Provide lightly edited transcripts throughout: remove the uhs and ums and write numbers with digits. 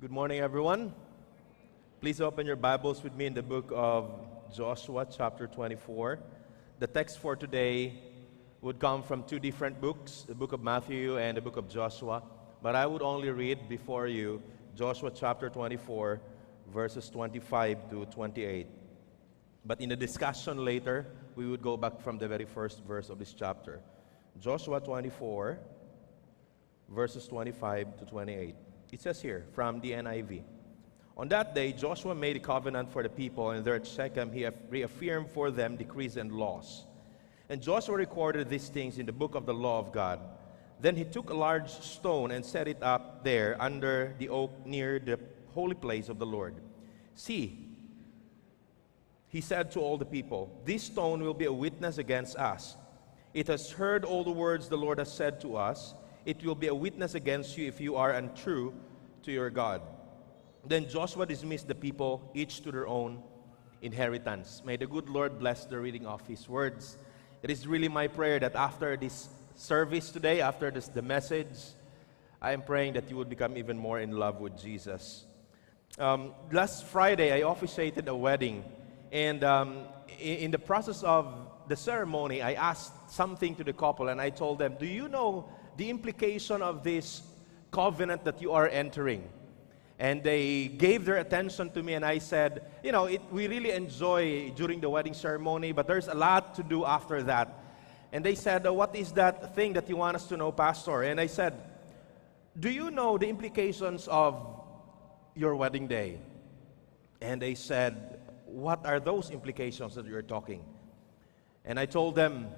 Good morning, everyone. Please open your Bibles with me in the book of Joshua, chapter 24. The text for today would come from two different books, the book of Matthew and the book of Joshua. But I would only read before you Joshua chapter 24, verses 25 to 28. But in the discussion later, we would go back from the very first verse of this chapter. Joshua 24, verses 25 to 28. It says here, from the NIV, "On that day, Joshua made a covenant for the people, and there at Shechem he reaffirmed for them decrees and laws. And Joshua recorded these things in the book of the law of God. Then he took a large stone and set it up there under the oak near the holy place of the Lord. 'See,' he said to all the people, 'this stone will be a witness against us. It has heard all the words the Lord has said to us. It will be a witness against you if you are untrue to your God.' Then Joshua dismissed the people, each to their own inheritance." May the good Lord bless the reading of His words. It is really my prayer that after this service today, after the message, I am praying that you would become even more in love with Jesus. Last Friday, I officiated a wedding. And in the process of the ceremony, I asked something to the couple, and I told them, "Do you know the implication of this covenant that you are entering?" And they gave their attention to me, and I said, we really enjoy during the wedding ceremony, but there's a lot to do after that. And they said, "What is that thing that you want us to know, Pastor?" And I said, "Do you know the implications of your wedding day?" And they said, "What are those implications that you're talking?" And I told them,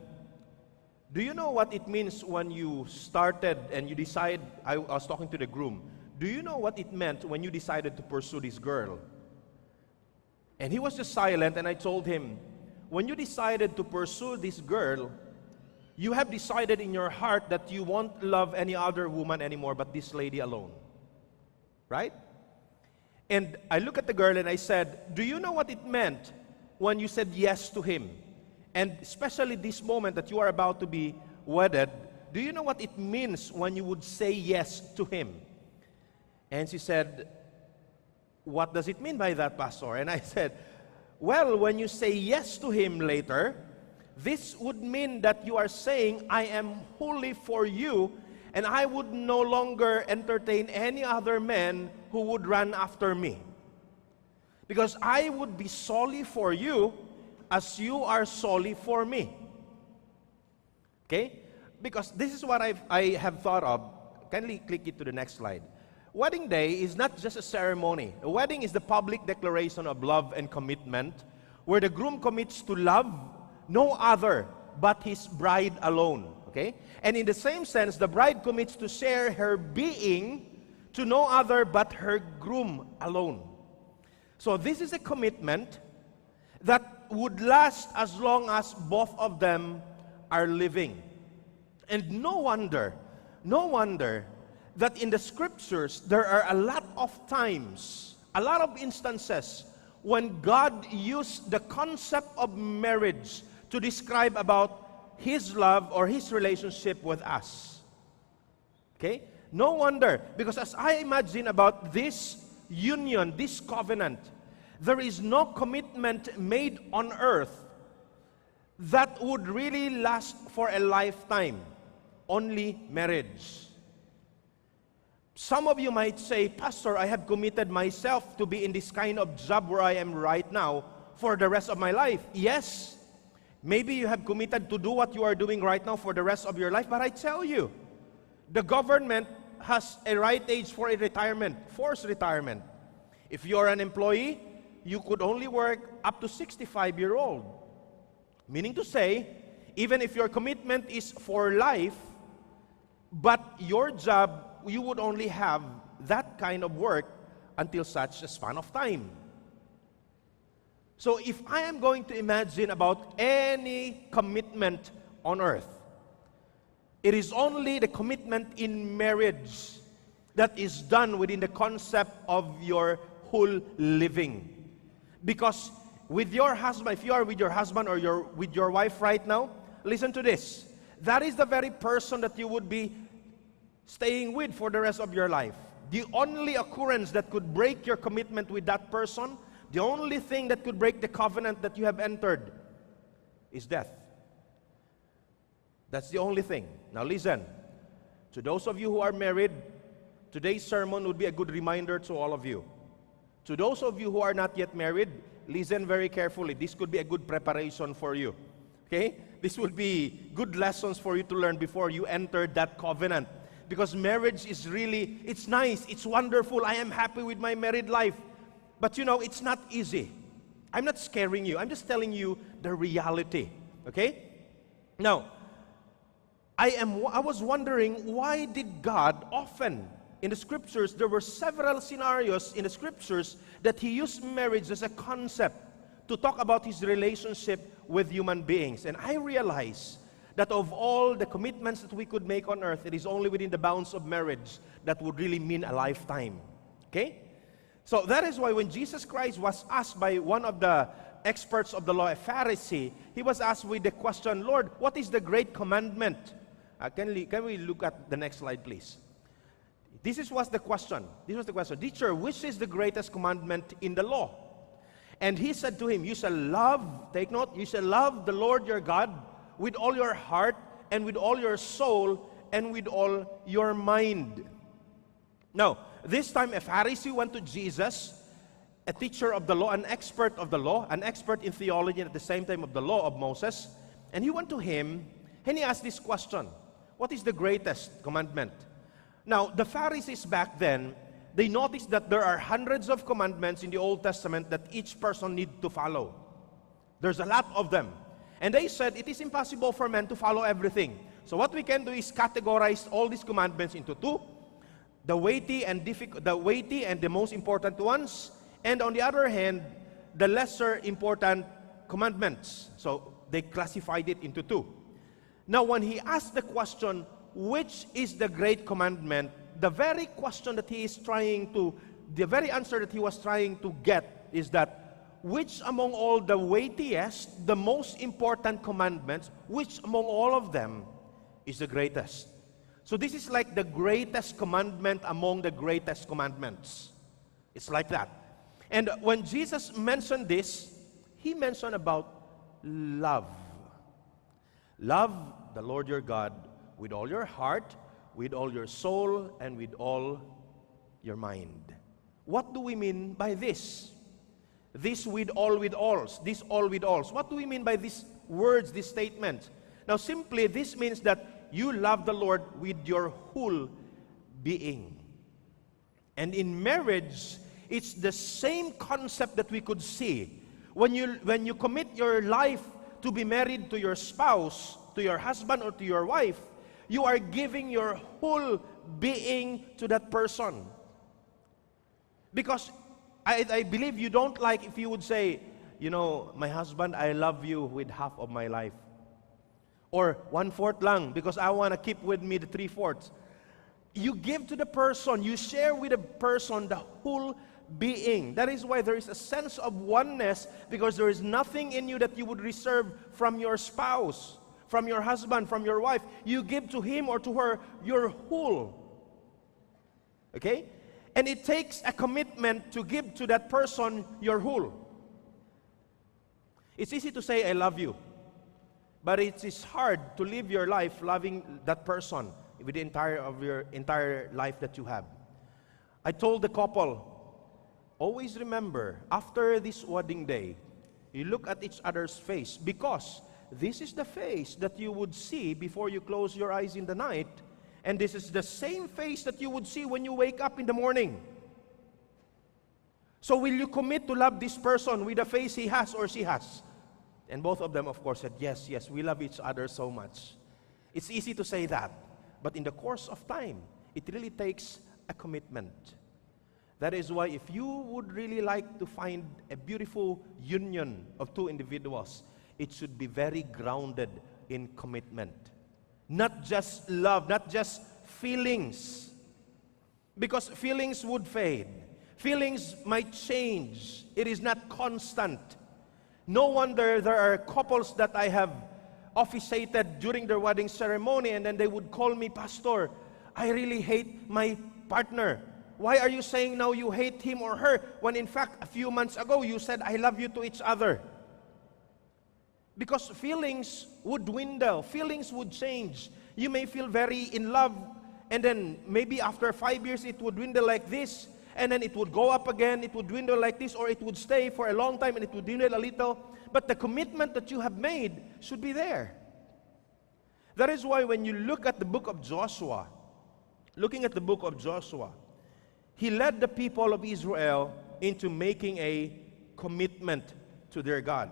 "Do you know what it means when you started and you decide," I was talking to the groom, "do you know what it meant when you decided to pursue this girl?" And he was just silent, and I told him, "When you decided to pursue this girl, you have decided in your heart that you won't love any other woman anymore but this lady alone. Right?" And I looked at the girl and I said, "Do you know what it meant when you said yes to him? And especially this moment that you are about to be wedded, do you know what it means when you would say yes to him?" And she said, "What does it mean by that, Pastor?" And I said, "Well, when you say yes to him later, this would mean that you are saying, 'I am wholly for you, and I would no longer entertain any other man who would run after me. Because I would be solely for you as you are solely for me.'" Okay? Because this is what I have thought of. Kindly click it to the next slide. Wedding day is not just a ceremony. A wedding is the public declaration of love and commitment, where the groom commits to love no other but his bride alone. Okay? And in the same sense, the bride commits to share her being to no other but her groom alone. So this is a commitment that would last as long as both of them are living. And no wonder that in the scriptures there are a lot of times, a lot of instances when God used the concept of marriage to describe about His love or His relationship with us. Okay? No wonder, because as I imagine about this union, this covenant, there is no commitment made on earth that would really last for a lifetime. Only marriage. Some of you might say, "Pastor, I have committed myself to be in this kind of job where I am right now for the rest of my life." Yes, maybe you have committed to do what you are doing right now for the rest of your life, but I tell you, the government has a right age for a retirement, forced retirement. If you are an employee, you could only work up to 65-year-old. Meaning to say, even if your commitment is for life, but your job, you would only have that kind of work until such a span of time. So if I am going to imagine about any commitment on earth, it is only the commitment in marriage that is done within the concept of your whole living. Because with your husband, if you are with your husband or you're with your wife right now, listen to this. That is the very person that you would be staying with for the rest of your life. the only occurrence that could break your commitment with that person, the only thing that could break the covenant that you have entered is death. That's the only thing. Now listen, to those of you who are married, today's sermon would be a good reminder to all of you. To those of you who are not yet married, listen very carefully. This could be a good preparation for you. Okay? This would be good lessons for you to learn before you enter that covenant. Because marriage is really, it's nice, it's wonderful. I am happy with my married life. But you know, it's not easy. I'm not scaring you. I'm just telling you the reality. Okay? Now, I was wondering, why did God often, in the scriptures, there were several scenarios in the scriptures that He used marriage as a concept to talk about His relationship with human beings. And I realized that of all the commitments that we could make on earth, it is only within the bounds of marriage that would really mean a lifetime. Okay? So that is why when Jesus Christ was asked by one of the experts of the law, a Pharisee, He was asked with the question, Lord, what is the great commandment? Can we look at the next slide, please? This was the question. Teacher, which is the greatest commandment in the law? And He said to him, you shall love, take note, you shall love the Lord your God with all your heart and with all your soul and with all your mind. Now, this time a Pharisee went to Jesus, a teacher of the law, an expert of the law, an expert in theology and at the same time of the law of Moses. And he went to him and he asked this question, what is the greatest commandment? Now, the Pharisees back then, they noticed that there are hundreds of commandments in the Old Testament that each person needs to follow. There's a lot of them. And they said it is impossible for men to follow everything. So what we can do is categorize all these commandments into two. The weighty and the most important ones. And on the other hand, the lesser important commandments. So they classified it into two. Now, when he asked the question, which is the great commandment, the very answer that he was trying to get is that, which among all the weightiest, the most important commandments, which among all of them is the greatest? So this is like the greatest commandment among the greatest commandments. It's like that. And when Jesus mentioned this, He mentioned about love. Love the Lord your God with all your heart, with all your soul, and with all your mind. What do we mean by this? This with alls. This all with alls. What do we mean by these words, these statements? Now simply, this means that you love the Lord with your whole being. And in marriage, it's the same concept that we could see. When you commit your life to be married to your spouse, to your husband or to your wife, you are giving your whole being to that person. Because I believe you don't like if you would say, you know, my husband, I love you with half of my life. Or 1/4 lang, because I want to keep with me the 3/4. You give to the person, you share with the person the whole being. That is why there is a sense of oneness, because there is nothing in you that you would reserve from your spouse, from your husband, from your wife. You give to him or to her your whole. Okay? And it takes a commitment to give to that person your whole. It's easy to say, I love you. But it is hard to live your life loving that person with the entire life that you have. I told the couple, always remember, after this wedding day, you look at each other's face, because this is the face that you would see before you close your eyes in the night, and this is the same face that you would see when you wake up in the morning. So will you commit to love this person with the face he has or she has? And both of them, of course, said, yes, we love each other so much. It's easy to say that, but in the course of time, it really takes a commitment. That is why if you would really like to find a beautiful union of two individuals, it should be very grounded in commitment. Not just love, not just feelings. Because feelings would fade. Feelings might change. It is not constant. No wonder there are couples that I have officiated during their wedding ceremony, and then they would call me, Pastor, I really hate my partner. Why are you saying now you hate him or her when in fact a few months ago you said, I love you to each other? Because feelings would dwindle, feelings would change. You may feel very in love, and then maybe after 5 years it would dwindle like this, and then it would go up again, it would dwindle like this, or it would stay for a long time and it would dwindle a little. But the commitment that you have made should be there. That is why when you look at the book of Joshua, looking at the book of Joshua, he led the people of Israel into making a commitment to their God.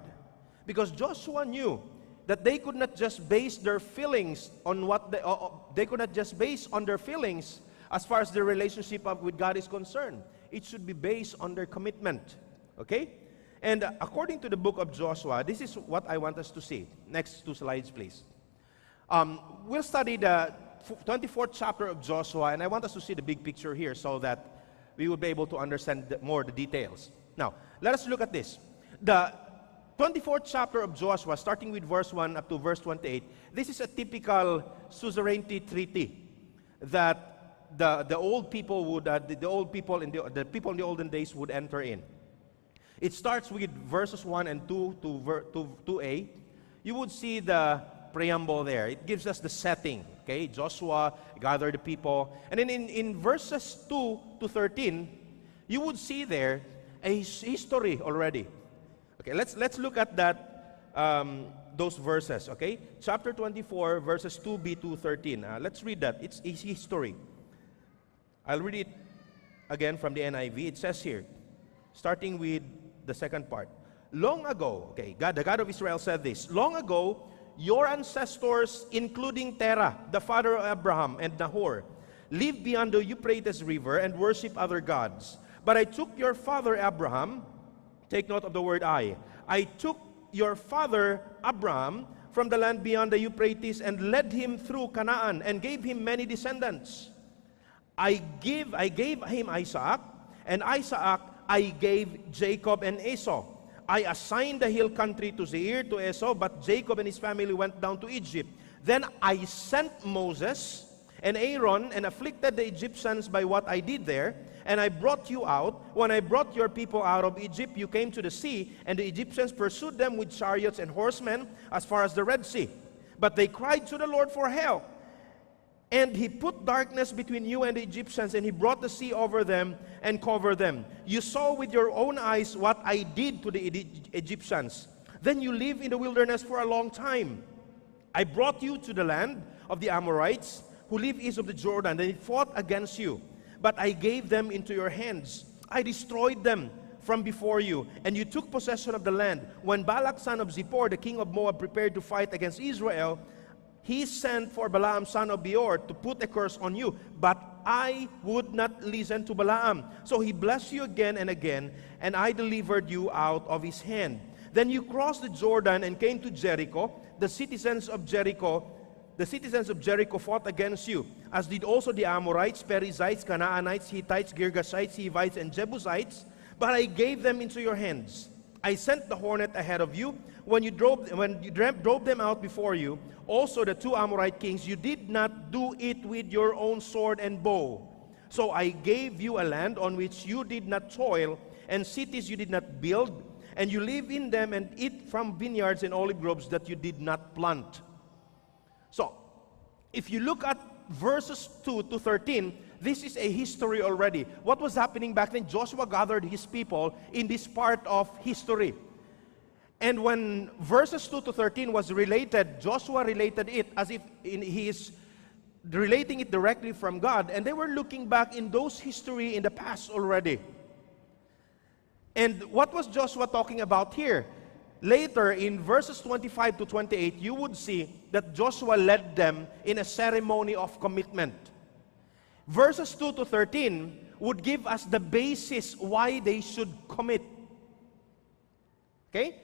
Because Joshua knew that they could not just base their feelings on what they could not just base on their feelings as far as their relationship with God is concerned. It should be based on their commitment. Okay? And according to the book of Joshua, this is what I want us to see. Next 2 slides, please. We'll study the 24th chapter of Joshua, and I want us to see the big picture here so that we will be able to understand more the details. Now, let us look at this. The 24th chapter of Joshua, starting with verse 1 up to verse 28, this is a typical suzerainty treaty that the old people would, the people in the olden days would enter in. It starts with verses 1 and 2 to 2a. You would see the preamble there. It gives us the setting. Okay, Joshua gathered the people. And then in verses 2 to 13, you would see there a history already. Okay, let's look at that, those verses, okay? Chapter 24, verses 2b to 13. Let's read that. It's history. I'll read it again from the NIV. It says here, starting with the second part. Long ago, okay, the God of Israel said this, long ago, your ancestors, including Terah, the father of Abraham and Nahor, lived beyond the Euphrates River and worshiped other gods. But I took your father Abraham, take note of the word I took your father Abraham from the land beyond the Euphrates and led him through Canaan and gave him many descendants. I gave him Isaac, and Isaac I gave Jacob and Esau. I assigned the hill country to Seir, to Esau, but Jacob and his family went down to Egypt. Then I sent Moses and Aaron and afflicted the Egyptians by what I did there, and I brought you out. When I brought your people out of Egypt, you came to the sea, and the Egyptians pursued them with chariots and horsemen as far as the Red Sea. But they cried to the Lord for help. And he put darkness between you and the Egyptians, and he brought the sea over them and covered them. You saw with your own eyes what I did to the Egyptians. Then you lived in the wilderness for a long time. I brought you to the land of the Amorites, who live east of the Jordan. They fought against you, but I gave them into your hands. I destroyed them from before you, and you took possession of the land. When Balak son of Zippor, the king of Moab, prepared to fight against Israel, he sent for Balaam son of Beor to put a curse on you, but I would not listen to Balaam. So he blessed you again and again, and I delivered you out of his hand. Then you crossed the Jordan and came to Jericho. The citizens of Jericho fought against you, as did also the Amorites, Perizzites, Canaanites, Hittites, Girgashites, Hivites, and Jebusites. But I gave them into your hands. I sent the hornet ahead of you. When you drove them out before you, also the 2 Amorite kings, you did not do it with your own sword and bow. So I gave you a land on which you did not toil, and cities you did not build, and you live in them and eat from vineyards and olive groves that you did not plant. So, if you look at verses 2 to 13, this is a history already. What was happening back then? Joshua gathered his people in this part of history. And when verses 2 to 13 was related, Joshua related it as if he is relating it directly from God. And they were looking back in those history in the past already. And what was Joshua talking about here? Later, in verses 25 to 28, you would see that Joshua led them in a ceremony of commitment. Verses 2 to 13 would give us the basis why they should commit. Okay?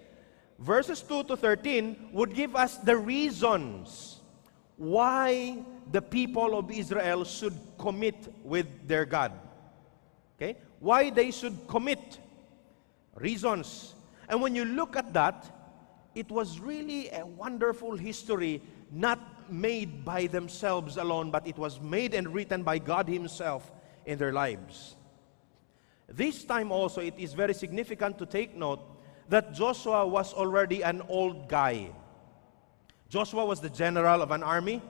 Verses 2 to 13 would give us the reasons why the people of Israel should commit with their God. Okay? Why they should commit. Reasons. And when you look at that, it was really a wonderful history, not made by themselves alone, but it was made and written by God Himself in their lives. This time also, it is very significant to take note that Joshua was already an old guy. Joshua was the general of an army.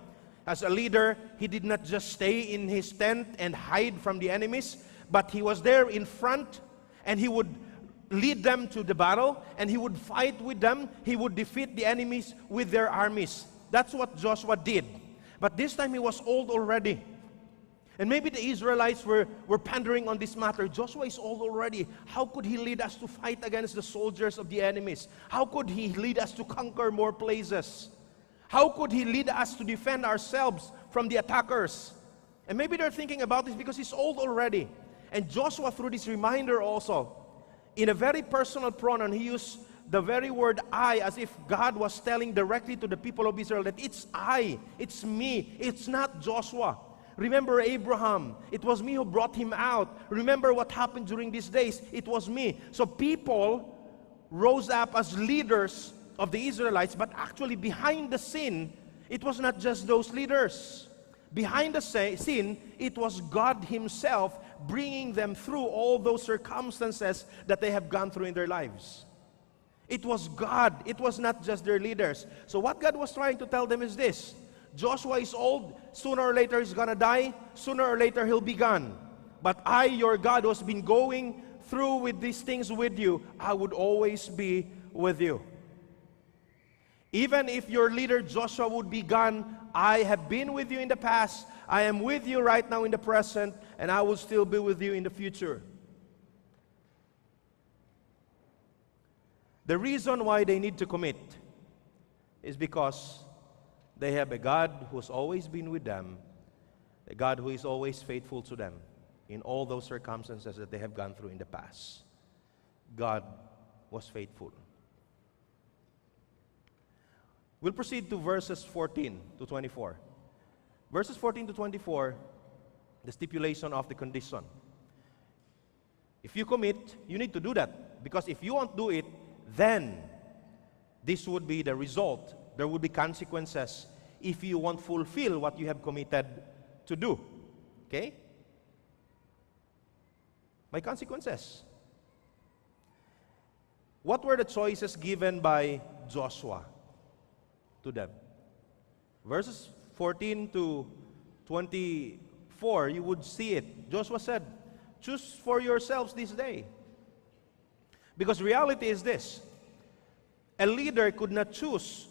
As a leader, he did not just stay in his tent and hide from the enemies, but he was there in front, and he would lead them to the battle, and he would fight with them. He would defeat the enemies with their armies. That's what Joshua did. But this time he was old already. And maybe the Israelites were pondering on this matter. Joshua is old already. How could he lead us to fight against the soldiers of the enemies? How could he lead us to conquer more places? How could he lead us to defend ourselves from the attackers? And maybe they're thinking about this because he's old already. And Joshua, through this reminder also, in a very personal pronoun, he used the very word I, as if God was telling directly to the people of Israel that it's I, it's me, it's not Joshua. Remember Abraham, it was me who brought him out. Remember what happened during these days, it was me. So people rose up as leaders of the Israelites, but actually behind the scene, it was not just those leaders. Behind the scene, it was God Himself bringing them through all those circumstances that they have gone through in their lives. It was God, it was not just their leaders. So what God was trying to tell them is this: Joshua is old, sooner or later he's gonna die, sooner or later he'll be gone. But I, your God, who's been going through with these things with you, I would always be with you. Even if your leader Joshua would be gone, I have been with you in the past, I am with you right now in the present, and I will still be with you in the future. The reason why they need to commit is because they have a God who's always been with them, a God who is always faithful to them in all those circumstances that they have gone through in the past. God was faithful. We'll proceed to verses 14 to 24. Verses 14 to 24, the stipulation of the condition. If you commit, you need to do that. Because if you won't do it, then this would be the result. There will be consequences if you won't fulfill what you have committed to do. Okay? By consequences. What were the choices given by Joshua to them? Verses 14 to 24, you would see it. Joshua said, choose for yourselves this day. Because reality is this: a leader could not choose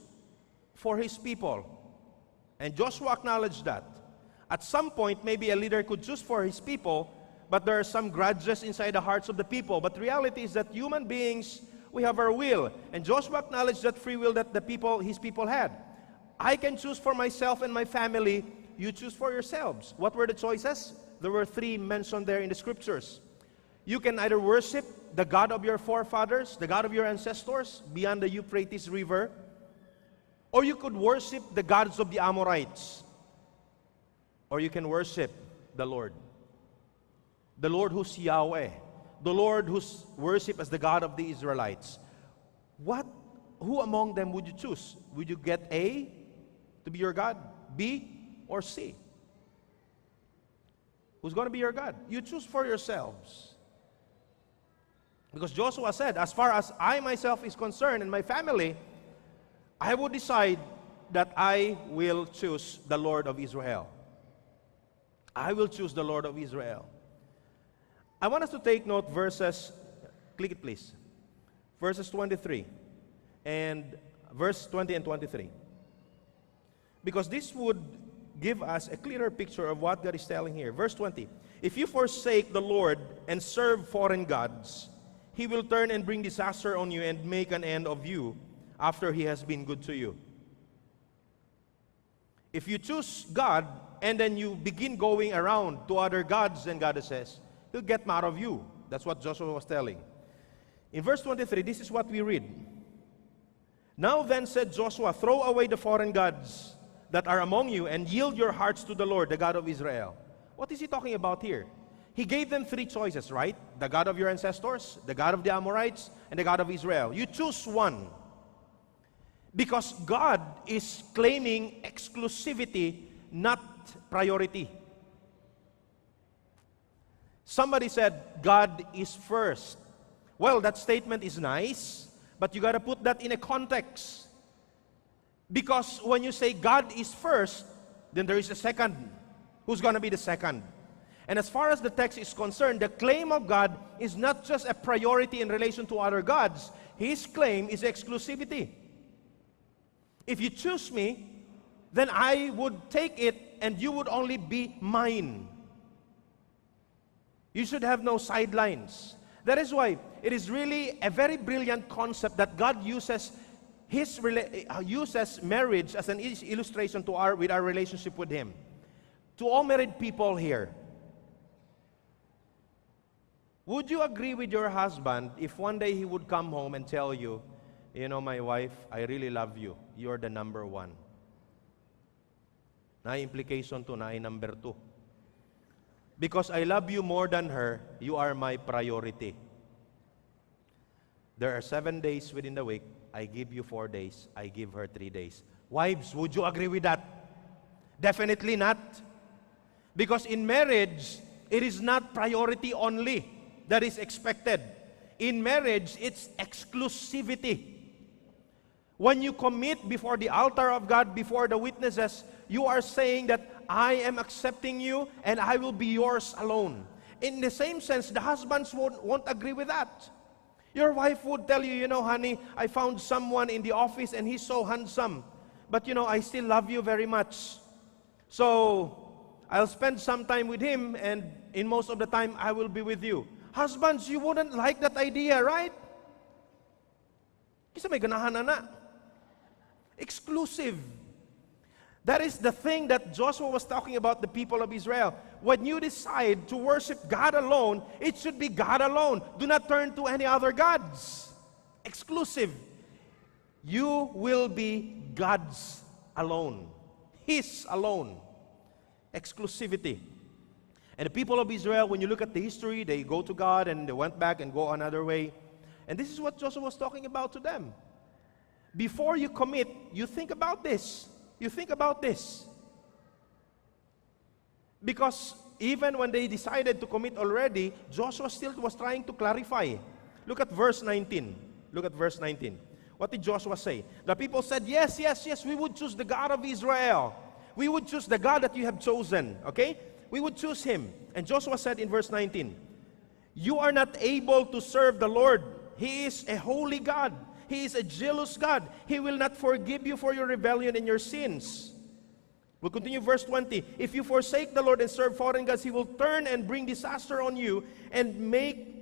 for his people. And Joshua acknowledged that. At some point, maybe a leader could choose for his people, but there are some grudges inside the hearts of the people. But reality is that human beings, we have our will. And Joshua acknowledged that free will that his people had. I can choose for myself and my family. You choose for yourselves. What were the choices? There were three mentioned there in the scriptures. You can either worship the God of your forefathers, the God of your ancestors, beyond the Euphrates River, or you could worship the gods of the Amorites, or you can worship the Lord who's Yahweh, the Lord who's worshipped as the God of the Israelites. Who among them would you choose? Would you get A to be your God, B, or C? Who's going to be your God? You choose for yourselves. Because Joshua said, as far as I myself is concerned and my family, I would decide that I will choose the Lord of Israel. I will choose the Lord of Israel. I want us to take note verses, click it please, verses 23 and verse 20 and 23. Because this would give us a clearer picture of what God is telling here. Verse 20, if you forsake the Lord and serve foreign gods, He will turn and bring disaster on you and make an end of you after He has been good to you. If you choose God and then you begin going around to other gods and goddesses, He'll get mad of you. That's what Joshua was telling. In verse 23, this is what we read. Now then said Joshua, throw away the foreign gods that are among you and yield your hearts to the Lord, the God of Israel. What is he talking about here? He gave them three choices, right? The God of your ancestors, the God of the Amorites, and the God of Israel. You choose one. Because God is claiming exclusivity, not priority. Somebody said, God is first. Well, that statement is nice, but you got to put that in a context. Because when you say God is first, then there is a second. Who's going to be the second? And as far as the text is concerned, the claim of God is not just a priority in relation to other gods. His claim is exclusivity. If you choose me, then I would take it and you would only be mine. You should have no sidelines. That is why it is really a very brilliant concept that God uses marriage as an illustration with our relationship with Him. To all married people here, would you agree with your husband if one day he would come home and tell you, you know, my wife, I really love you. You're the number one. Na implication to na number two. Because I love you more than her, you are my priority. There are 7 days within the week. I give you 4 days. I give her 3 days. Wives, would you agree with that? Definitely not. Because in marriage, it is not priority only that is expected. In marriage, it's exclusivity. When you commit before the altar of God, before the witnesses, you are saying that I am accepting you and I will be yours alone. In the same sense, the husbands won't agree with that. Your wife would tell you, you know, honey, I found someone in the office and he's so handsome. But, you know, I still love you very much. So, I'll spend some time with him and in most of the time, I will be with you. Husbands, you wouldn't like that idea, right? Kasi may ganahan na. Exclusive. That is the thing that Joshua was talking about the people of Israel. When you decide to worship God alone, it should be God alone. Do not turn to any other gods. Exclusive. You will be God's alone. His alone. Exclusivity. And the people of Israel, when you look at the history, they go to God and they went back and go another way. And this is what Joshua was talking about to them. Before you commit, you think about this. You think about this. Because even when they decided to commit already, Joshua still was trying to clarify. Look at verse 19. Look at verse 19. What did Joshua say? The people said, yes, yes, yes, we would choose the God of Israel. We would choose the God that you have chosen. Okay? We would choose Him. And Joshua said in verse 19, you are not able to serve the Lord. He is a holy God. He is a jealous God. He will not forgive you for your rebellion and your sins. We'll continue verse 20. If you forsake the Lord and serve foreign gods, He will turn and bring disaster on you and make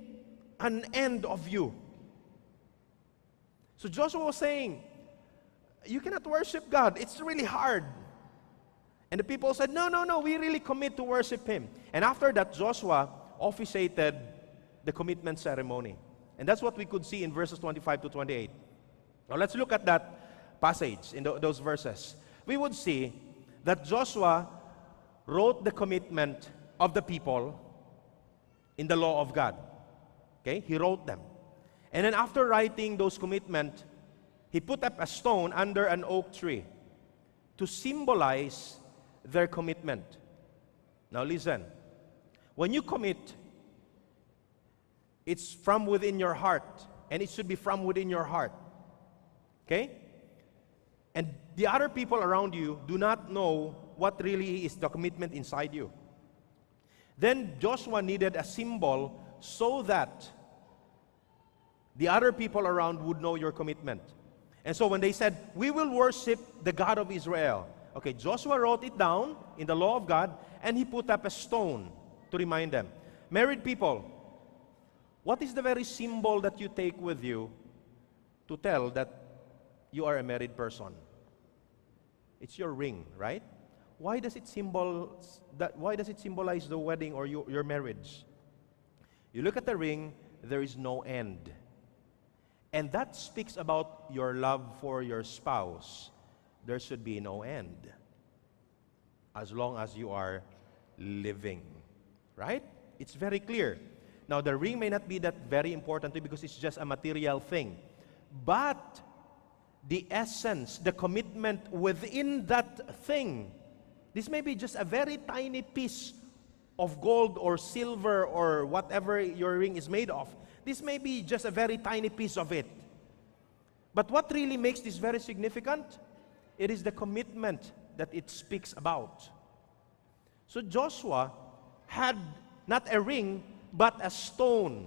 an end of you. So Joshua was saying, you cannot worship God. It's really hard. And the people said, no, no, no, we really commit to worship Him. And after that, Joshua officiated the commitment ceremony. And that's what we could see in verses 25 to 28. Now let's look at that passage in those verses. We would see that Joshua wrote the commitment of the people in the law of God. Okay? He wrote them. And then after writing those commitments, he put up a stone under an oak tree to symbolize their commitment. Now listen. When you commit, it's from within your heart, and it should be from within your heart. Okay? And the other people around you do not know what really is the commitment inside you. Then Joshua needed a symbol so that the other people around would know your commitment. And so when they said, we will worship the God of Israel. Okay, Joshua wrote it down in the law of God, and he put up a stone to remind them. Married people, what is the very symbol that you take with you to tell that you are a married person? It's your ring, right? Why does it symbolize the wedding or your marriage? You look at the ring, there is no end. And that speaks about your love for your spouse. There should be no end as long as you are living, right? It's very clear. Now, the ring may not be that very important to you because it's just a material thing. But the essence, the commitment within that thing, this may be just a very tiny piece of gold or silver or whatever your ring is made of. This may be just a very tiny piece of it. But what really makes this very significant? It is the commitment that it speaks about. So Joshua had not a ring, but a stone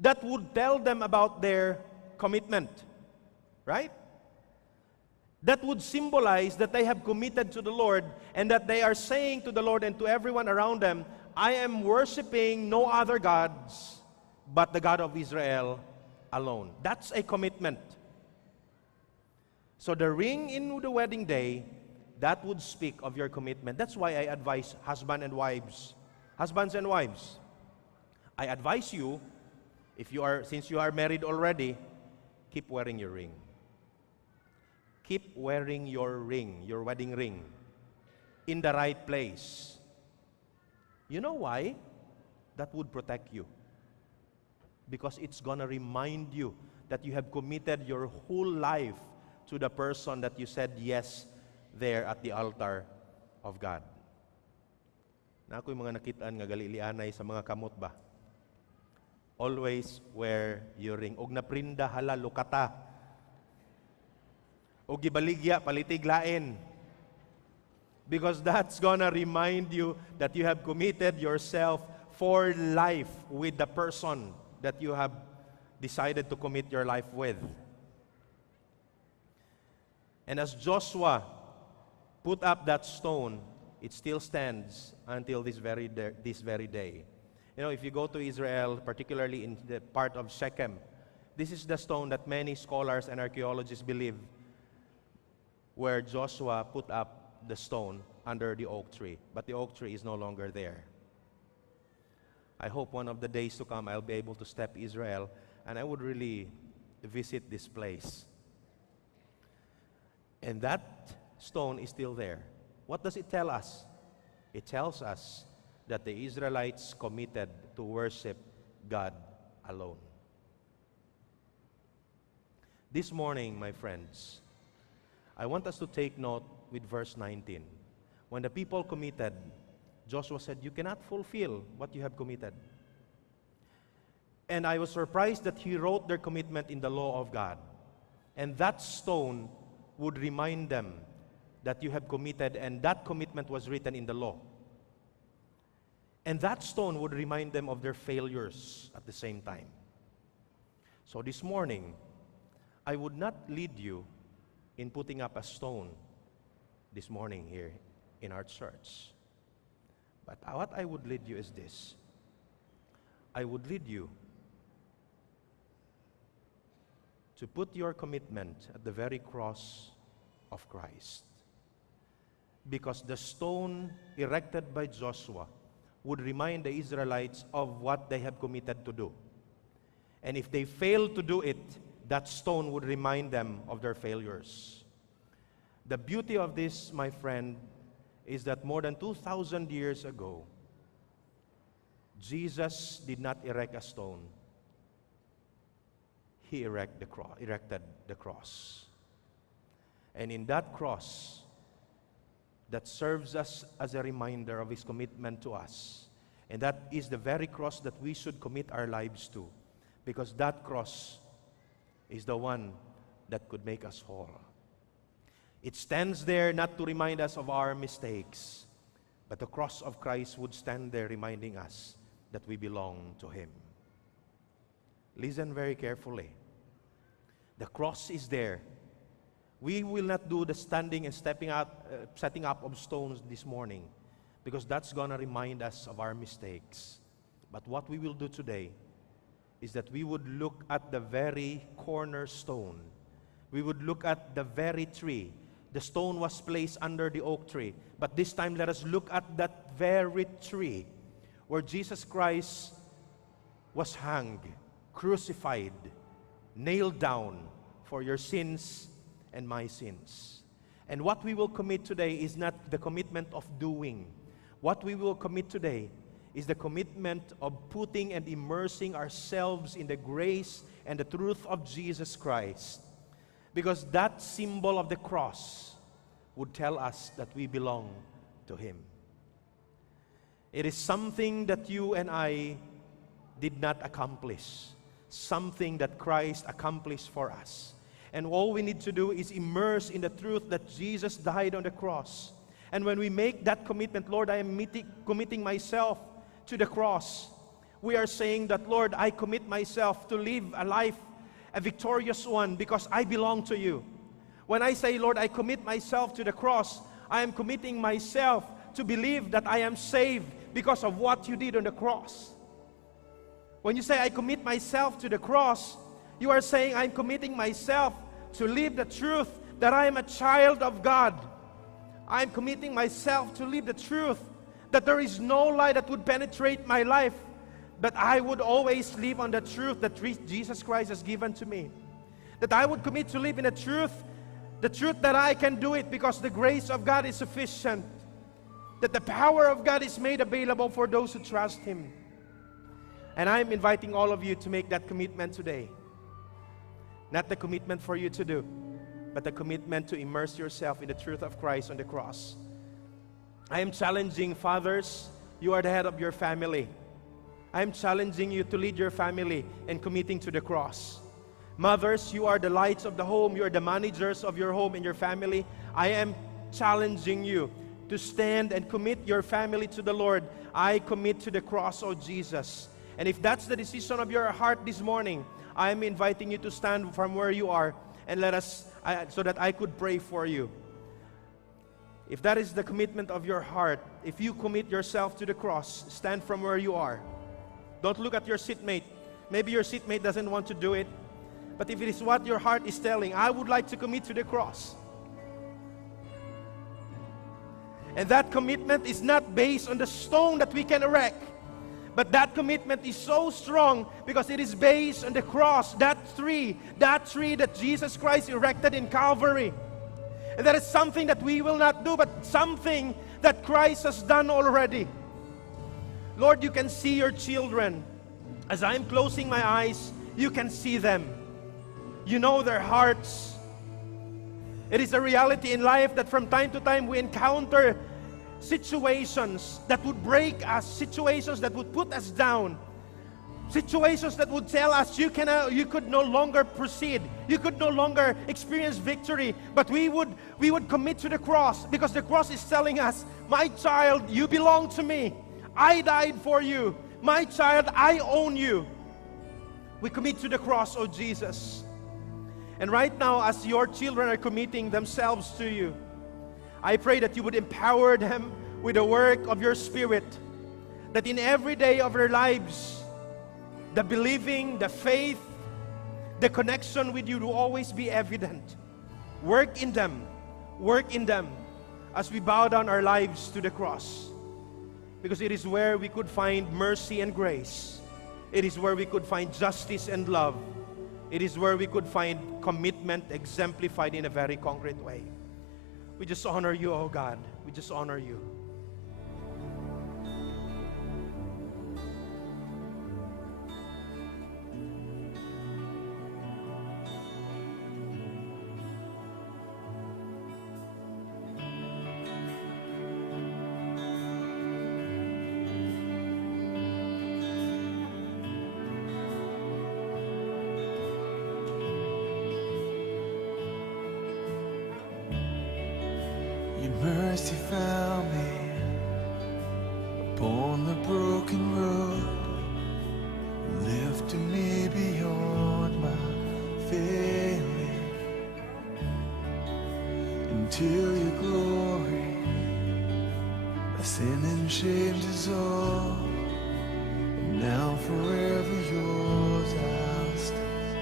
that would tell them about their commitment, right? That would symbolize that they have committed to the Lord and that they are saying to the Lord and to everyone around them, I am worshiping no other gods but the God of Israel alone. That's a commitment. So the ring in the wedding day, that would speak of your commitment. That's why I advise husbands and wives, I advise you, since you are married already, keep wearing your ring. Keep wearing your ring, your wedding ring, in the right place. You know why? That would protect you. Because it's going to remind you that you have committed your whole life to the person that you said yes there at the altar of God. Na ako'y mga nakitaan nga galilianay sa mga kamot ba? Always wear your ring. Og naprinda hala lukata. Og gibaligya palitig lain. Because that's gonna remind you that you have committed yourself for life with the person that you have decided to commit your life with. And as Joshua put up that stone, it still stands until this very day. You know, if you go to Israel, particularly in the part of Shechem, this is the stone that many scholars and archaeologists believe where Joshua put up the stone under the oak tree. But the oak tree is no longer there. I hope one of the days to come I'll be able to step Israel and I would really visit this place. And that stone is still there. What does it tell us? It tells us that the Israelites committed to worship God alone. This morning, my friends, I want us to take note with verse 19. When the people committed, Joshua said, you cannot fulfill what you have committed. And I was surprised that he wrote their commitment in the law of God. And that stone would remind them that you have committed, and that commitment was written in the law. And that stone would remind them of their failures at the same time. So this morning, I would not lead you in putting up a stone this morning here in our church. But what I would lead you is this. I would lead you to put your commitment at the very cross of Christ. Because the stone erected by Joshua would remind the Israelites of what they have committed to do. And if they fail to do it, that stone would remind them of their failures. The beauty of this, my friend, is that more than 2,000 years ago, Jesus did not erect a stone. He erected the cross. And in that cross, that serves us as a reminder of His commitment to us. And that is the very cross that we should commit our lives to. Because that cross is the one that could make us whole. It stands there not to remind us of our mistakes, but the cross of Christ would stand there reminding us that we belong to Him. Listen very carefully. The cross is there. We will not do the standing and setting up of stones this morning, because that's going to remind us of our mistakes. But what we will do today is that we would look at the very cornerstone. We would look at the very tree. The stone was placed under the oak tree. But this time, let us look at that very tree where Jesus Christ was hanged, crucified, nailed down for your sins and my sins. And what we will commit today is not the commitment of doing. What we will commit today is the commitment of putting and immersing ourselves in the grace and the truth of Jesus Christ. Because that symbol of the cross would tell us that we belong to Him. It is something that you and I did not accomplish. Something that Christ accomplished for us. And all we need to do is immerse in the truth that Jesus died on the cross. And when we make that commitment, Lord, I am committing myself to the cross. We are saying that, Lord, I commit myself to live a life, a victorious one, because I belong to you. When I say, Lord, I commit myself to the cross, I am committing myself to believe that I am saved because of what you did on the cross. When you say, I commit myself to the cross, you are saying, I'm committing myself to live the truth that I am a child of God. I'm committing myself to live the truth that there is no lie that would penetrate my life, but I would always live on the truth that Jesus Christ has given to me. That I would commit to live in the truth that I can do it because the grace of God is sufficient. That the power of God is made available for those who trust Him. And I'm inviting all of you to make that commitment today. Not the commitment for you to do, but the commitment to immerse yourself in the truth of Christ on the cross. I am challenging fathers, you are the head of your family. I am challenging you to lead your family in committing to the cross. Mothers, you are the lights of the home, you are the managers of your home and your family. I am challenging you to stand and commit your family to the Lord. I commit to the cross, oh Jesus. And if that's the decision of your heart this morning, I am inviting you to stand from where you are and so that I could pray for you. If that is the commitment of your heart, if you commit yourself to the cross, stand from where you are. Don't look at your seatmate. Maybe your seatmate doesn't want to do it. But if it is what your heart is telling, I would like to commit to the cross. And that commitment is not based on the stone that we can erect. But that commitment is so strong because it is based on the cross, that tree that Jesus Christ erected in Calvary. And that is something that we will not do, but something that Christ has done already. Lord, you can see your children. As I'm closing my eyes, you can see them. You know their hearts. It is a reality in life that from time to time we encounter situations that would break us, situations that would put us down, situations that would tell us you could no longer proceed, you could no longer experience victory. But we would commit to the cross because the cross is telling us, my child, you belong to me. I died for you. My child, I own you. We commit to the cross, oh Jesus. And right now, as your children are committing themselves to you, I pray that you would empower them with the work of your Spirit, that in every day of their lives, the believing, the faith, the connection with you will always be evident. Work in them as we bow down our lives to the cross, because it is where we could find mercy and grace. It is where we could find justice and love. It is where we could find commitment exemplified in a very concrete way. We just honor you, oh God. We just honor you. Your mercy found me upon the broken road, lifted me beyond my failing into your glory. My sin and shame dissolved, and now forever yours I'll stand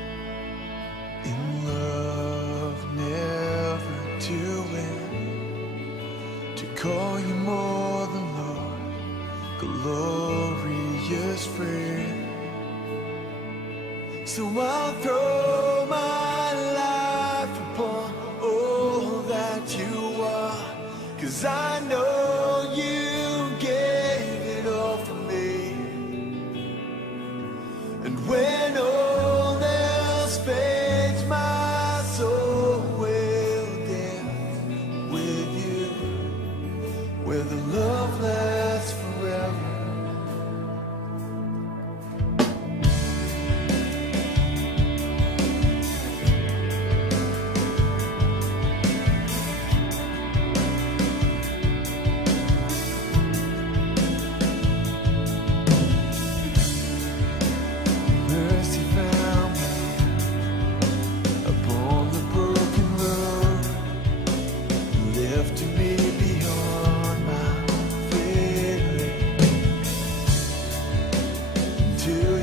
in love, never to end. To call you more than Lord, glorious friend. So I'll throw my life upon all that you are, 'cause I know you gave it all for me. And when all else fades, my soul will dance with you, where the love lasts forever. to